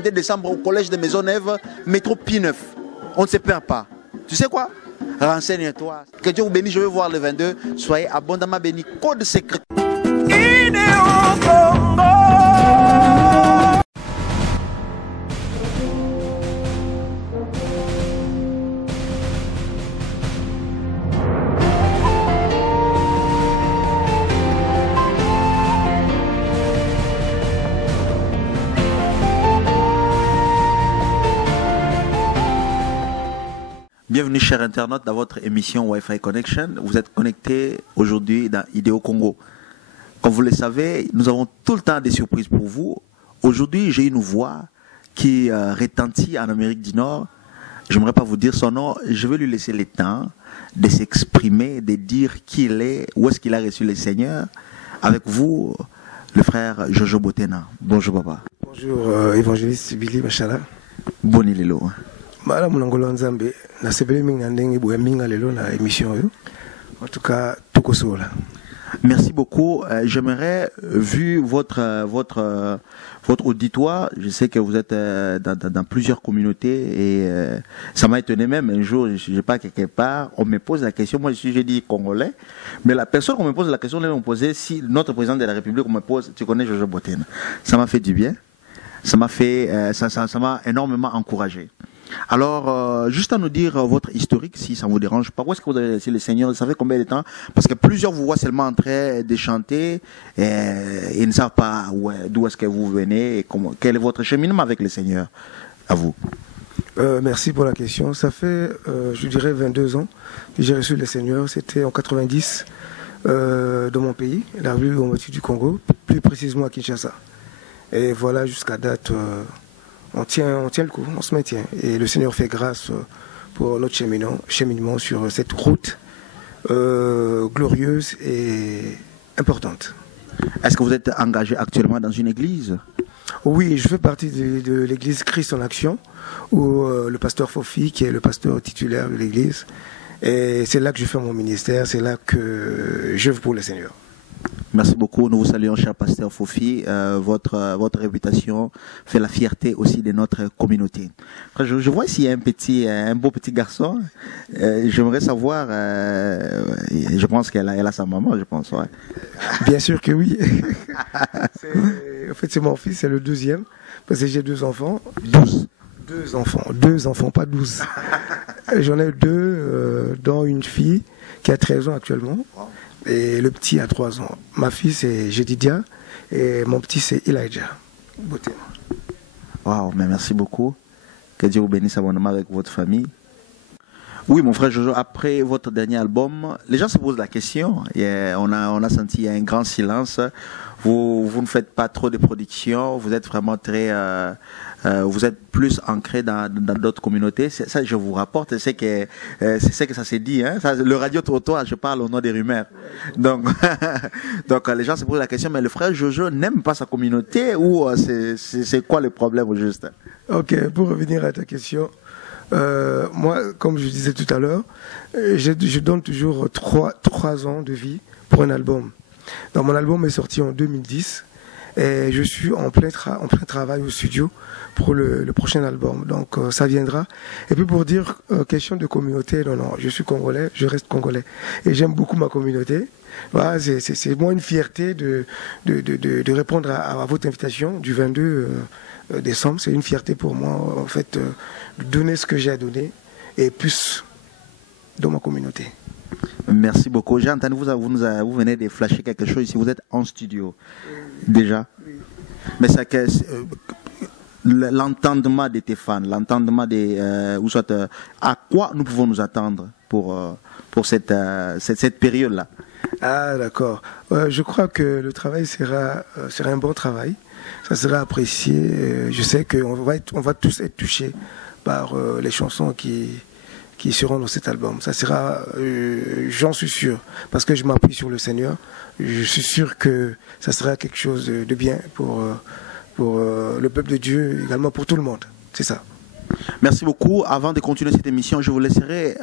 22 décembre au collège de Maisonneuve, métro P9. On ne se perd pas. Tu sais quoi? Renseigne-toi. Que Dieu vous bénisse, je vais voir le 22. Soyez abondamment bénis. Code secret. Bienvenue chers internautes dans votre émission Wi-Fi Connection. Vous êtes connectés aujourd'hui dans Idéo Congo. Comme vous le savez, nous avons tout le temps des surprises pour vous. Aujourd'hui, j'ai une voix qui retentit en Amérique du Nord. Je n'aimerais pas vous dire son nom. Je vais lui laisser le temps de s'exprimer, de dire qui il est, où est-ce qu'il a reçu le Seigneur. Avec vous, le frère Jojo Botena. Bonjour papa. Bonjour évangéliste Billy Machala. Boni lelo. Mala mulongolo nzambe na sebele mingi ndenge boya minga lelo na émission yo. En tout cas tout sola. Merci beaucoup. J'aimerais, vu votre auditoire, je sais que vous êtes dans plusieurs communautés et ça m'a étonné même un jour, je ne sais pas quelque part, on me pose la question, moi j'ai dit congolais, mais la personne qu'on me pose la question, elle me posait si notre président de la République, on me pose, tu connais Jojo Botena. Ça m'a fait du bien, ça m'a énormément encouragé. Alors, juste à nous dire votre historique, si ça ne vous dérange pas. Où est-ce que vous avez laissé le Seigneur? Ça fait combien de temps? Parce que plusieurs vous voient seulement en train de chanter et ils ne savent pas d'où est-ce que vous venez et quel est votre cheminement avec le Seigneur. À vous. Merci pour la question. Ça fait, je dirais, 22 ans que j'ai reçu le Seigneur. C'était en 90 dans mon pays, la République démocratique du Congo, plus précisément à Kinshasa. Et voilà, jusqu'à date... On tient le coup, on se maintient. Et le Seigneur fait grâce pour notre cheminement sur cette route glorieuse et importante. Est-ce que vous êtes engagé actuellement dans une église? Oui, je fais partie de l'église Christ en Action, où le pasteur Fofi, qui est le pasteur titulaire de l'église, et c'est là que je fais mon ministère, c'est là que j'œuvre pour le Seigneur. Merci beaucoup. Nous vous saluons, cher pasteur Fofi. Votre réputation fait la fierté aussi de notre communauté. Je vois ici un beau petit garçon. J'aimerais savoir, je pense qu'elle a sa maman, je pense. Ouais. Bien sûr que oui. En fait, c'est mon fils, c'est le deuxième, parce que j'ai 2 enfants. 12. 2 enfants, pas 12. J'en ai 2, dont une fille qui a 13 ans actuellement. Et le petit a 3 ans. Ma fille c'est Jedidia et mon petit c'est Elijah. Wow, mais merci beaucoup. Que Dieu vous bénisse abondamment avec votre famille. Oui, mon frère Jojo, après votre dernier album, les gens se posent la question. Et on a senti un grand silence. Vous ne faites pas trop de production. Vous êtes vraiment très... vous êtes plus ancré dans d'autres communautés. Ça, je vous rapporte. C'est que ça s'est dit. Hein? Ça, le radio trottoir, je parle au nom des rumeurs. Donc, les gens se posent la question, mais le frère Jojo n'aime pas sa communauté ou c'est quoi le problème au juste? Ok, pour revenir à ta question, moi, comme je disais tout à l'heure, je donne toujours 3 ans de vie pour un album. Donc, mon album est sorti en 2010 et je suis en plein travail au studio pour le prochain album. Donc ça viendra. Et puis pour dire question de communauté, non, je suis congolais, je reste congolais. Et j'aime beaucoup ma communauté. Voilà, c'est moi une fierté de répondre à votre invitation du 22 décembre. C'est une fierté pour moi, en fait, de donner ce que j'ai à donner et plus dans ma communauté. Merci beaucoup. J'ai entendu, vous venez de flasher quelque chose ici. Vous êtes en studio, déjà. Oui. Mais ça, l'entendement de tes fans, l'entendement à quoi nous pouvons nous attendre pour cette période-là? Ah, d'accord. Je crois que le travail sera un bon travail. Ça sera apprécié. Je sais qu'on va tous être touchés par les chansons qui seront dans cet album. Ça sera, j'en suis sûr, parce que je m'appuie sur le Seigneur. Je suis sûr que ça sera quelque chose de bien pour le peuple de Dieu, également pour tout le monde. C'est ça. Merci beaucoup. Avant de continuer cette émission, je vous laisserai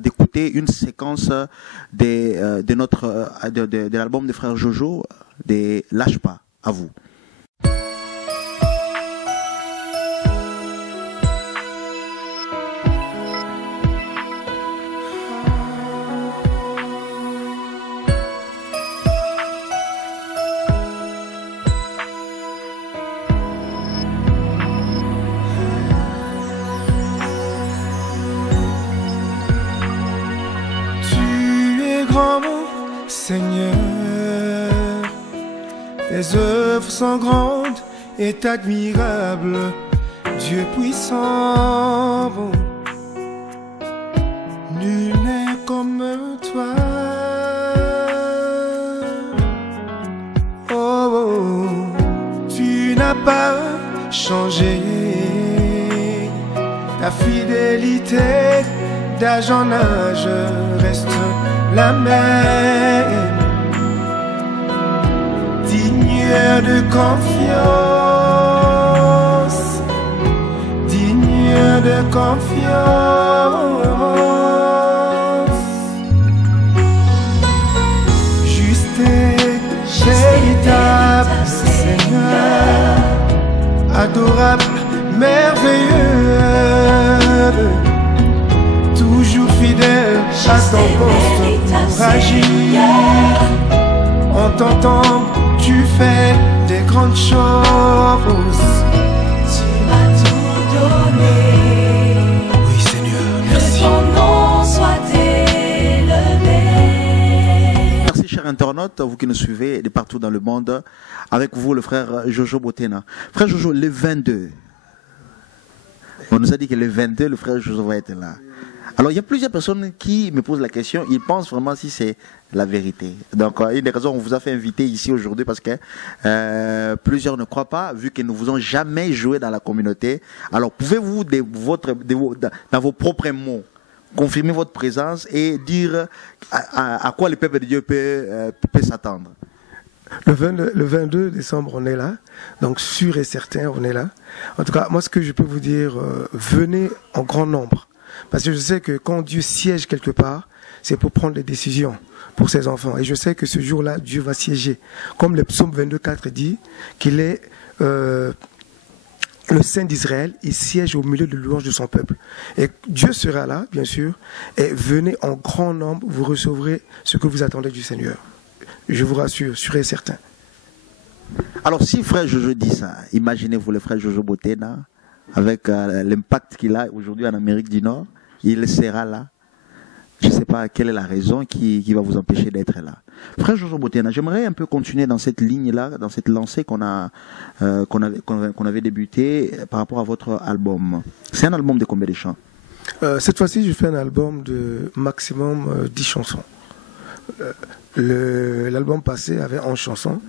d'écouter une séquence de l'album de Frère Jojo, de Lâche pas. À vous. Seigneur, tes œuvres sont grandes et admirables, Dieu puissant, bon. Nul n'est comme toi. Oh, tu n'as pas changé. Ta fidélité d'âge en âge reste la même. Digne de confiance, digne de confiance. Juste et véritable Seigneur, adorable, merveilleux, toujours fidèle à ton poste pour agir. En t'entendant, tu fais des grandes choses. Tu m'as tout donné. Oui, Seigneur, merci. Que ton nom soit élevé. Merci, chers internautes, vous qui nous suivez de partout dans le monde. Avec vous, le frère Jojo Botena. Frère Jojo, le 22. On nous a dit que le 22, le frère Jojo va être là. Alors, il y a plusieurs personnes qui me posent la question. Ils pensent vraiment si c'est la vérité. Donc, une des raisons, on vous a fait inviter ici aujourd'hui parce que plusieurs ne croient pas, vu que nous ne vous avons jamais joué dans la communauté. Alors, pouvez-vous, dans vos propres mots, confirmer votre présence et dire à quoi le peuple de Dieu peut s'attendre? Le 22 décembre, on est là. Donc, sûr et certain, on est là. En tout cas, moi, ce que je peux vous dire, venez en grand nombre. Parce que je sais que quand Dieu siège quelque part, c'est pour prendre des décisions pour ses enfants. Et je sais que ce jour-là, Dieu va siéger. Comme le psaume 22,4 dit, qu'il est le Saint d'Israël, il siège au milieu de louanges de son peuple. Et Dieu sera là, bien sûr, et venez en grand nombre, vous recevrez ce que vous attendez du Seigneur. Je vous rassure, sûr et certain. Alors, si frère Jojo dit ça, imaginez-vous le frère Jojo Botena, avec l'impact qu'il a aujourd'hui en Amérique du Nord, il sera là. Je ne sais pas quelle est la raison qui va vous empêcher d'être là. Frère Jojo Botena, j'aimerais un peu continuer dans cette ligne-là, dans cette lancée qu'on avait débuté par rapport à votre album. C'est un album de combien de chants? Cette fois-ci, je fais un album de maximum 10 chansons. L'album passé avait 11 chansons.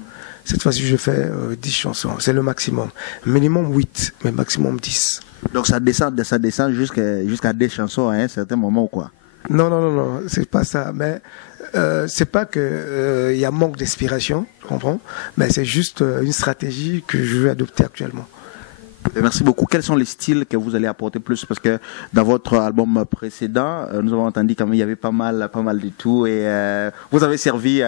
Cette fois-ci, je fais 10 chansons. C'est le maximum. Minimum 8, mais maximum 10. Donc ça descend jusqu'à des chansons à un certain moment ou quoi? Non, c'est pas ça. Mais c'est pas que y a manque d'inspiration, tu comprends? Mais c'est juste une stratégie que je veux adopter actuellement. Merci beaucoup. Quels sont les styles que vous allez apporter plus? Parce que dans votre album précédent, nous avons entendu qu'il y avait pas mal de tout et vous avez servi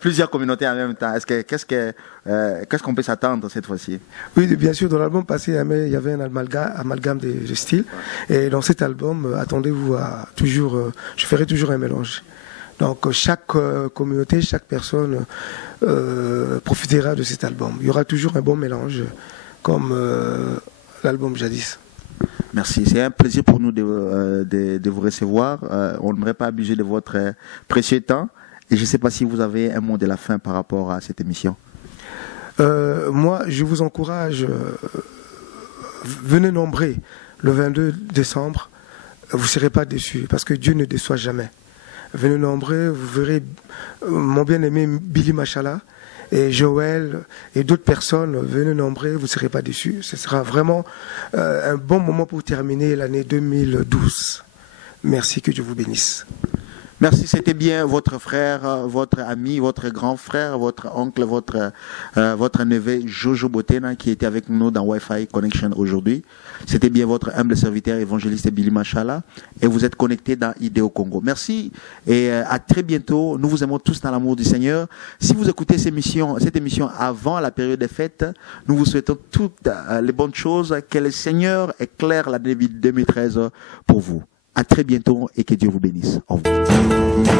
plusieurs communautés en même temps. Qu'est-ce qu'on peut s'attendre cette fois-ci? Oui, bien sûr. Dans l'album passé, il y avait un amalgame de styles. Et dans cet album, attendez-vous à toujours. Je ferai toujours un mélange. Donc chaque communauté, chaque personne profitera de cet album. Il y aura toujours un bon mélange, comme l'album jadis. Merci, c'est un plaisir pour nous de vous recevoir. On n'aimerait pas abuser de votre précieux temps. Et je ne sais pas si vous avez un mot de la fin par rapport à cette émission. Moi, je vous encourage, venez nombreux le 22 décembre. Vous ne serez pas déçus parce que Dieu ne déçoit jamais. Venez nombreux, vous verrez mon bien-aimé Billy Machala et Joël et d'autres personnes, venez nombreux, vous ne serez pas déçus. Ce sera vraiment un bon moment pour terminer l'année 2012. Merci, que Dieu vous bénisse. Merci, c'était bien votre frère, votre ami, votre grand frère, votre oncle, votre neveu Jojo Botena qui était avec nous dans Wi-Fi Connection aujourd'hui. C'était bien votre humble serviteur évangéliste Billy Machala et vous êtes connecté dans Idéo Congo. Merci et à très bientôt. Nous vous aimons tous dans l'amour du Seigneur. Si vous écoutez cette émission avant la période des fêtes, nous vous souhaitons toutes les bonnes choses. Que le Seigneur éclaire l'année 2013 pour vous. À très bientôt et que Dieu vous bénisse. Au revoir.